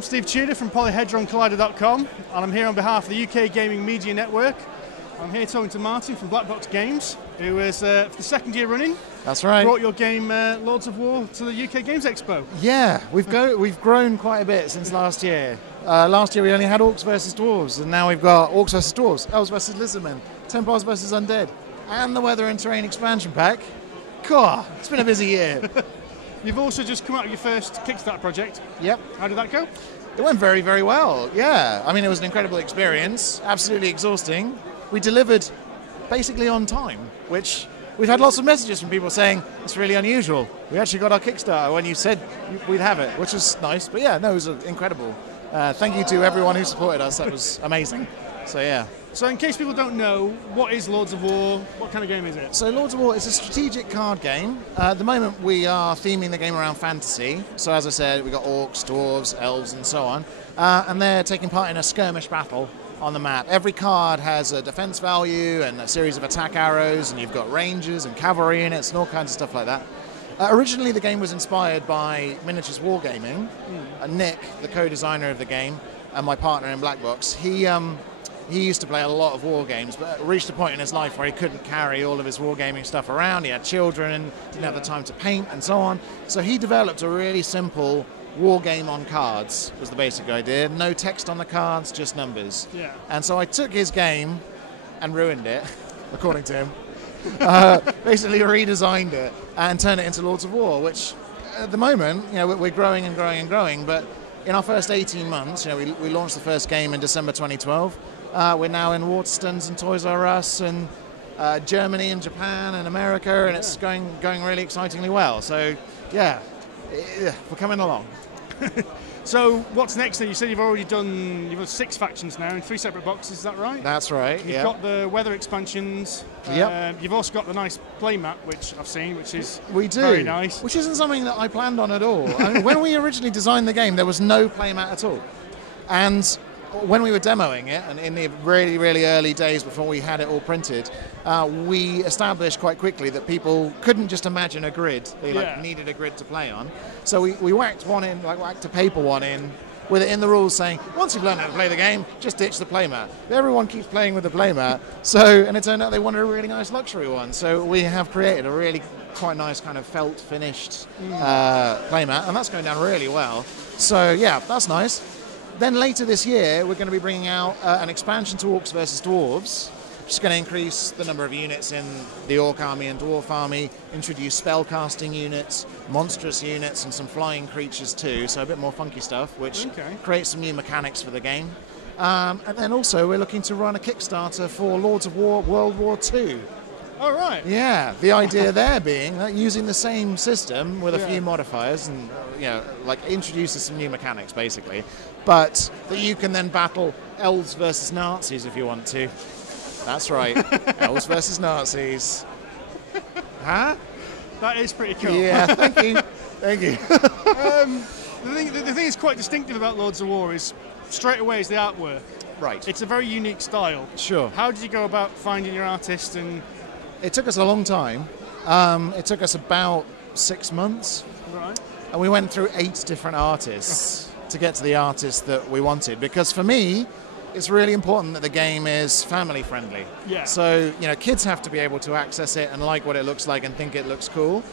I'm Steve Tudor from polyhedroncollider.com, and I'm here on behalf of the UK Gaming Media Network. I'm here talking to Martin from Black Box Games, who is, for the second year running, that's right, brought your game Lords of War to the UK Games Expo. Yeah, we've grown quite a bit since last year. Last year we only had Orcs versus Dwarves, and now we've got Orcs versus Dwarves, Elves versus Lizardmen, Templars versus Undead, and the Weather and Terrain expansion pack. God, it's been a busy year. You've also just come out with your first Kickstarter project. Yep. How did that go? It went very, very well, yeah. I mean, it was an incredible experience, absolutely exhausting. We delivered basically on time, which we've had lots of messages from people saying, it's really unusual. We actually got our Kickstarter when you said we'd have it, which was nice. But yeah, no, it was incredible. Thank you to everyone who supported us. That was amazing. So yeah. So in case people don't know, what is Lords of War? What kind of game is it? So Lords of War is a strategic card game. At the moment we are theming the game around fantasy. So as I said, we've got orcs, dwarves, elves and so on. And they're taking part in a skirmish battle on the map. Every card has a defense value and a series of attack arrows, and you've got rangers and cavalry in it and all kinds of stuff like that. Originally the game was inspired by miniatures wargaming. Nick, the co-designer of the game, and my partner in Black Box, he used to play a lot of war games, but reached a point in his life where he couldn't carry all of his wargaming stuff around. He had children, didn't have the time to paint and so on. So he developed a really simple war game on cards, was the basic idea. No text on the cards, just numbers. Yeah. And so I took his game and ruined it, according to him. Basically redesigned it and turned it into Lords of War, which at the moment, you know, we're growing and growing and growing, but in our first 18 months, you know, we launched the first game in December 2012. We're now in Waterstones and Toys R Us and Germany and Japan and America, and it's going really excitingly well. So, yeah, we're coming along. So, what's next then? You said you've done 6 factions now in 3 separate boxes, is that right? That's right, You've got the weather expansions. Yep. You've also got the nice playmat, which I've seen, which is we do. Very nice. Which isn't something that I planned on at all. I mean, when we originally designed the game, there was no playmat at all. And when we were demoing it, and in the really, really early days before we had it all printed, we established quite quickly that people couldn't just imagine a grid. They needed a grid to play on. So we whacked a paper one in with it in the rules saying, once you've learned how to play the game, just ditch the playmat. Everyone keeps playing with the playmat. And it turned out they wanted a really nice luxury one. So we have created a really quite nice kind of felt finished playmat, and that's going down really well. So yeah, that's nice. Then later this year, we're going to be bringing out an expansion to Orcs versus Dwarves, which is going to increase the number of units in the Orc army and Dwarf army, introduce spellcasting units, monstrous units, and some flying creatures too, so a bit more funky stuff, which creates some new mechanics for the game. And then also, we're looking to run a Kickstarter for Lords of War World War II. Oh, right. Yeah, the idea there being that using the same system with a few modifiers and, you know, like introduces some new mechanics basically, but that you can then battle elves versus Nazis if you want to. That's right, elves versus Nazis. Huh? That is pretty cool. Yeah, thank you. Thank you. The thing that's quite distinctive about Lords of War is straight away is the artwork. Right. It's a very unique style. Sure. How did you go about finding your artist? And it took us a long time. It took us about 6 months. Right. And we went through 8 different artists to get to the artist that we wanted. Because for me, it's really important that the game is family friendly. Yeah. So, you know, kids have to be able to access it and like what it looks like and think it looks cool.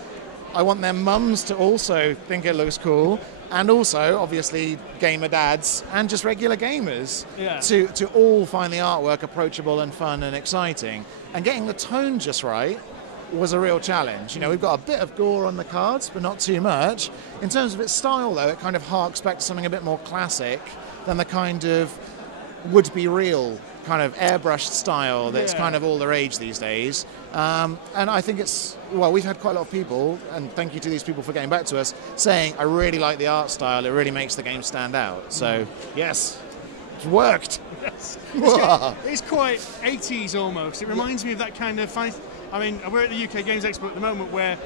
I want their mums to also think it looks cool. And also, obviously, gamer dads and just regular gamers to all find the artwork approachable and fun and exciting. And getting the tone just right was a real challenge. You know, we've got a bit of gore on the cards, but not too much. In terms of its style, though, it kind of harks back to something a bit more classic than the kind of would-be real kind of airbrushed style that's kind of all the rage these days. And I think we've had quite a lot of people, and thank you to these people for getting back to us, saying, I really like the art style, it really makes the game stand out. So, yes, it's worked. Yes. It's quite 80s almost. It reminds me of that kind of fight. I mean, we're at the UK Games Expo at the moment where,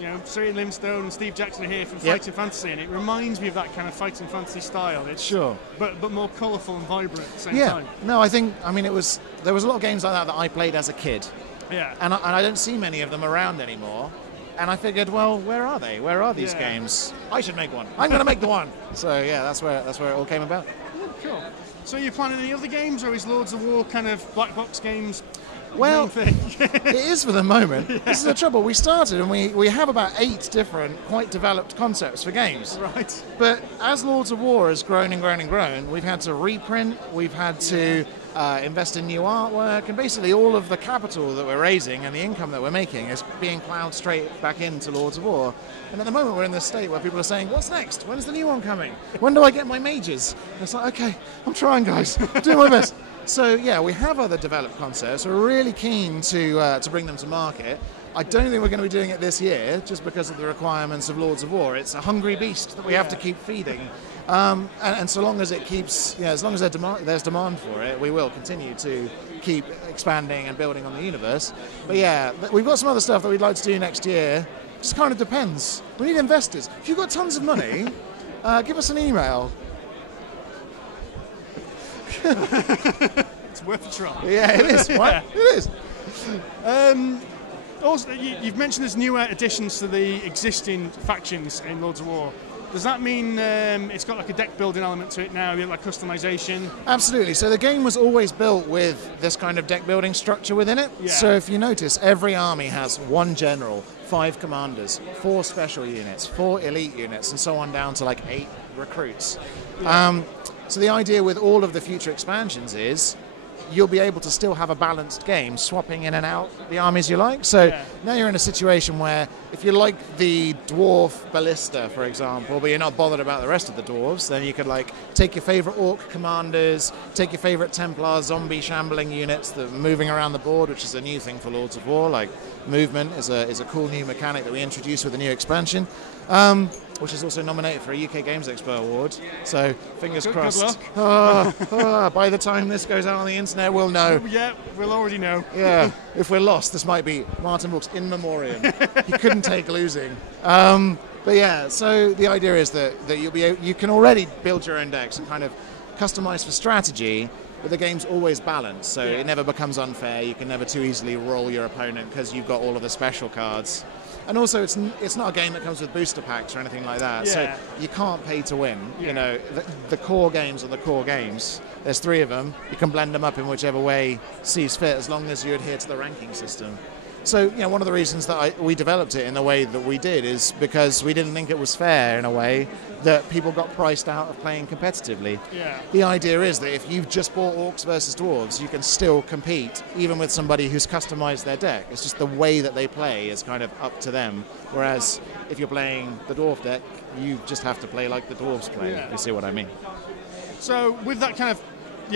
you know, Sir Ian Livingstone and Steve Jackson are here from Fighting Fantasy, and it reminds me of that kind of Fighting Fantasy style. It's but more colourful and vibrant at the same time. No, I mean, there was a lot of games like that I played as a kid. Yeah. And I don't see many of them around anymore. And I figured, well, where are they? Where are these games? I should make one. I'm going to make the one. So yeah, that's where it all came about. Cool. So are you planning any other games, or is Lords of War kind of black box games? Well, it is for the moment. Yeah. This is the trouble. We started and we have about 8 different, quite developed concepts for games. Right. But as Lords of War has grown and grown and grown, we've had to reprint, we've had to invest in new artwork, and basically all of the capital that we're raising and the income that we're making is being plowed straight back into Lords of War. And at the moment we're in this state where people are saying, what's next? When's the new one coming? When do I get my mages? And it's like, okay, I'm trying, guys. I'm doing my best. So yeah, we have other developed concepts. We're really keen to bring them to market. I don't think we're going to be doing it this year, just because of the requirements of Lords of War. It's a hungry beast that we have to keep feeding, and so long as it keeps, as long as there's demand for it, we will continue to keep expanding and building on the universe. But yeah, we've got some other stuff that we'd like to do next year. Just kind of depends. We need investors. If you've got tons of money, give us an email. It's worth a try. Yeah, it is. Right? It is. Also, you've mentioned there's newer additions to the existing factions in Lords of War. Does that mean it's got like a deck building element to it now, like customization? Absolutely. So the game was always built with this kind of deck building structure within it. Yeah. So if you notice, every army has 1 general, 5 commanders, 4 special units, 4 elite units, and so on down to like 8 recruits. Yeah. So the idea with all of the future expansions is you'll be able to still have a balanced game, swapping in and out the armies you like. So now you're in a situation where if you like the dwarf ballista, for example, but you're not bothered about the rest of the dwarves, then you could like take your favorite orc commanders, take your favorite Templar zombie shambling units that are moving around the board, which is a new thing for Lords of War. Like movement is a cool new mechanic that we introduced with the new expansion. Which is also nominated for a UK Games Expo award. So fingers crossed. Good luck. By the time this goes out on the internet, we'll know. Yeah, we'll already know. Yeah, if we're lost, this might be Martin Brooks in memoriam. He couldn't take losing. But yeah, so the idea is that you can already build your own decks and kind of customize for strategy, but the game's always balanced, so it never becomes unfair. You can never too easily roll your opponent because you've got all of the special cards. And also, it's not a game that comes with booster packs or anything like that, so you can't pay to win. You know, the core games are the core games. There's 3 of them. You can blend them up in whichever way sees fit, as long as you adhere to the ranking system. So, one of the reasons that we developed it in the way that we did is because we didn't think it was fair, in a way, that people got priced out of playing competitively. Yeah. The idea is that if you've just bought Orcs versus Dwarves, you can still compete, even with somebody who's customized their deck. It's just the way that they play is kind of up to them. Whereas if you're playing the Dwarf deck, you just have to play like the Dwarves play, if you see what I mean. So with that kind of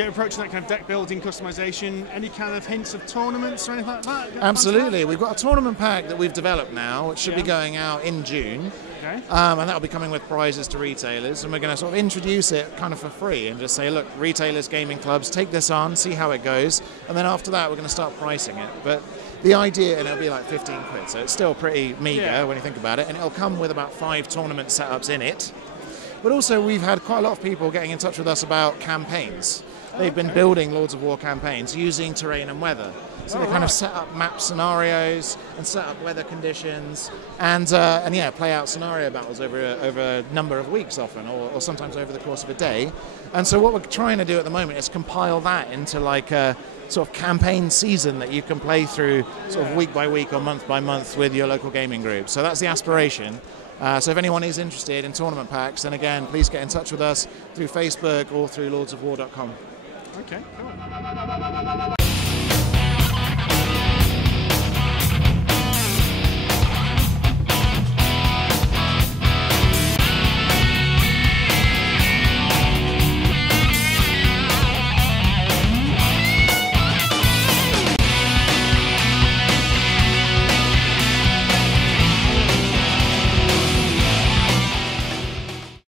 approaching that kind of deck building, customization, any kind of hints of tournaments or anything like that? Absolutely. We've got a tournament pack that we've developed now, which should be going out in June. Okay. And that'll be coming with prizes to retailers, and we're going to sort of introduce it kind of for free and just say, look, retailers, gaming clubs, take this on, see how it goes, and then after that we're going to start pricing it. But the idea, and it'll be like 15 quid, so it's still pretty meager when you think about it, and it'll come with about 5 tournament setups in it. But also we've had quite a lot of people getting in touch with us about campaigns. They've been building Lords of War campaigns using terrain and weather. So they kind of set up map scenarios and set up weather conditions and play out scenario battles over a number of weeks often, or sometimes over the course of a day. And so what we're trying to do at the moment is compile that into like a sort of campaign season that you can play through sort of week by week or month by month with your local gaming group. So that's the aspiration. So if anyone is interested in tournament packs, then again, please get in touch with us through Facebook or through lordsofwar.com. Okay, cool.